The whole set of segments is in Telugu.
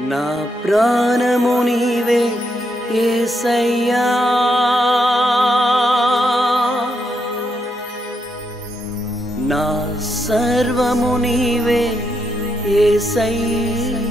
నా ప్రాణము నీవే యేసయ్యా, నా సర్వము నీవే యేసయ్యా.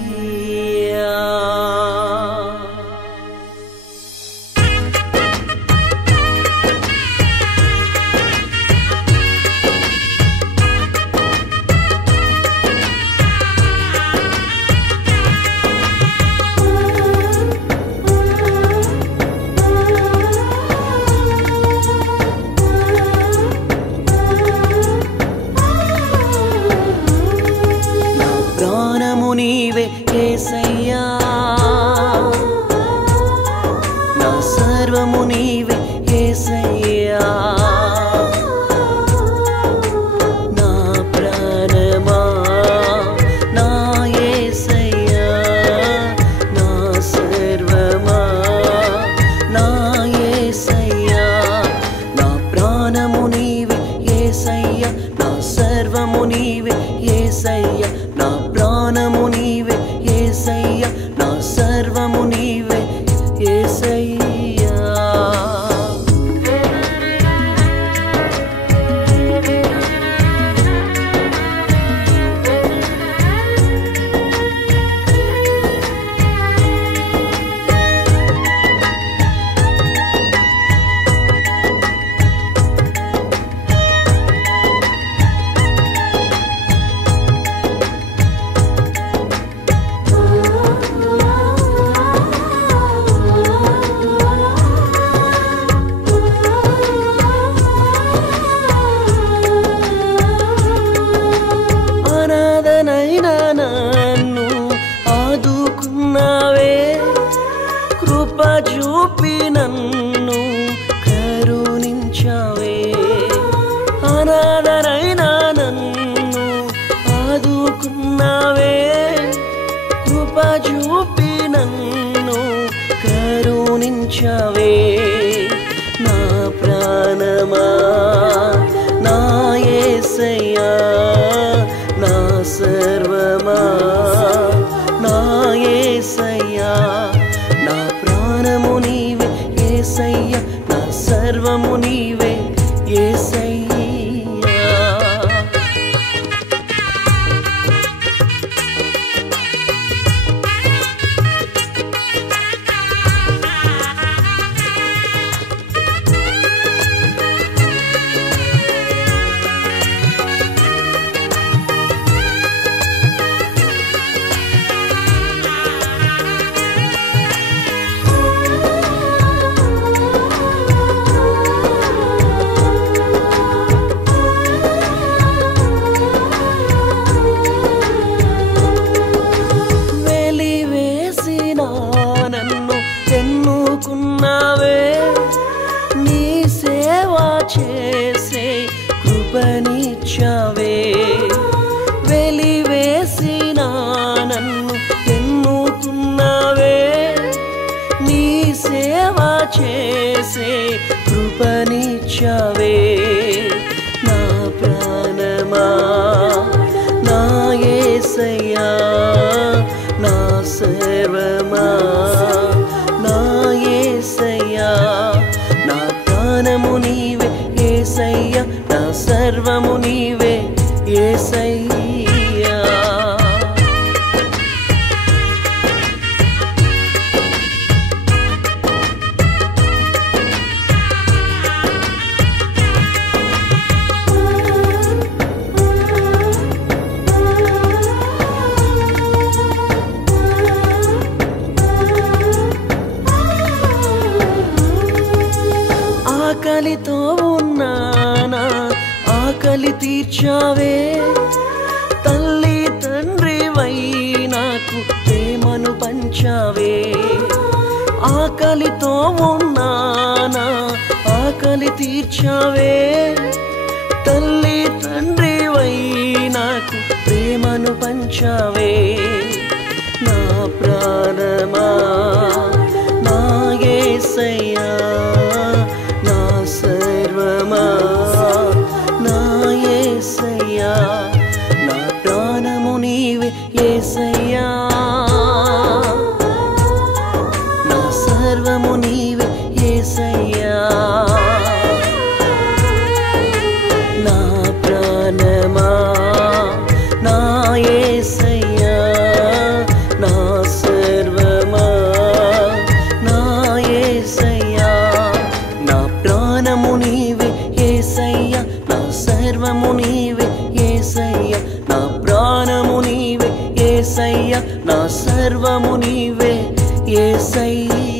ప్రాణము నీవే యేసయ్యా, నా సర్వము నీవే యేసయ్యా. నా ప్రాణమా నా యేసయ్యా, నా సర్వమా నా యేసయ్యా. నా ప్రాణము నీవే యేసయ్యా, నా సర్వము నీవే యేసయ్యా. నా ప్రాణము నీవే యేసయ్యా, నా సర్వము నీవే యేసయ్యా. అనాథనైనా నన్ను ఆదుకున్నావే, కృప చూపి నన్ను కరుణించావే. అనాథనైనా నన్ను ఆదుకున్నావే, కృప చూపి నన్ను కరుణించావే. నా ప్రాణమా నా యేసయ్యా, నా సర్వమా నా యేసయ్యా. నా ప్రాణము నీవే యేసయ్యా, నా సర్వము నీవే యేసయ్యా. నన్ను ఎన్నుకున్నావే, నీ సేవ చేసే కృపనిచ్చావే. వెలివేసిన నన్ను ఎన్నుకున్నావే, నీ సేవ చేసే కృపనిచ్చావే. నా ప్రాణమా నా యేసయ్యా, నా సర్వమా నా యేసయ్యా. నా ప్రాణము నీవే యేసయ్యా, నా సర్వము నీవే యేసయ్యా. ఆకలితో ఉన్నానా, ఆకలి తీర్చావే. తల్లి తండ్రివై నాకు ప్రేమను పంచావే. ఆకలితో ఉన్నానా, ఆకలి తీర్చావే. తల్లి తండ్రివై నాకు ప్రేమను పంచావే. నా ప్రాణమా నా యేసయ్యా, నా సర్వమా నా యేసయ్యా. నా ప్రాణము నీవే యేసయ్యా. సర్వము నీవే యేసయ్యా.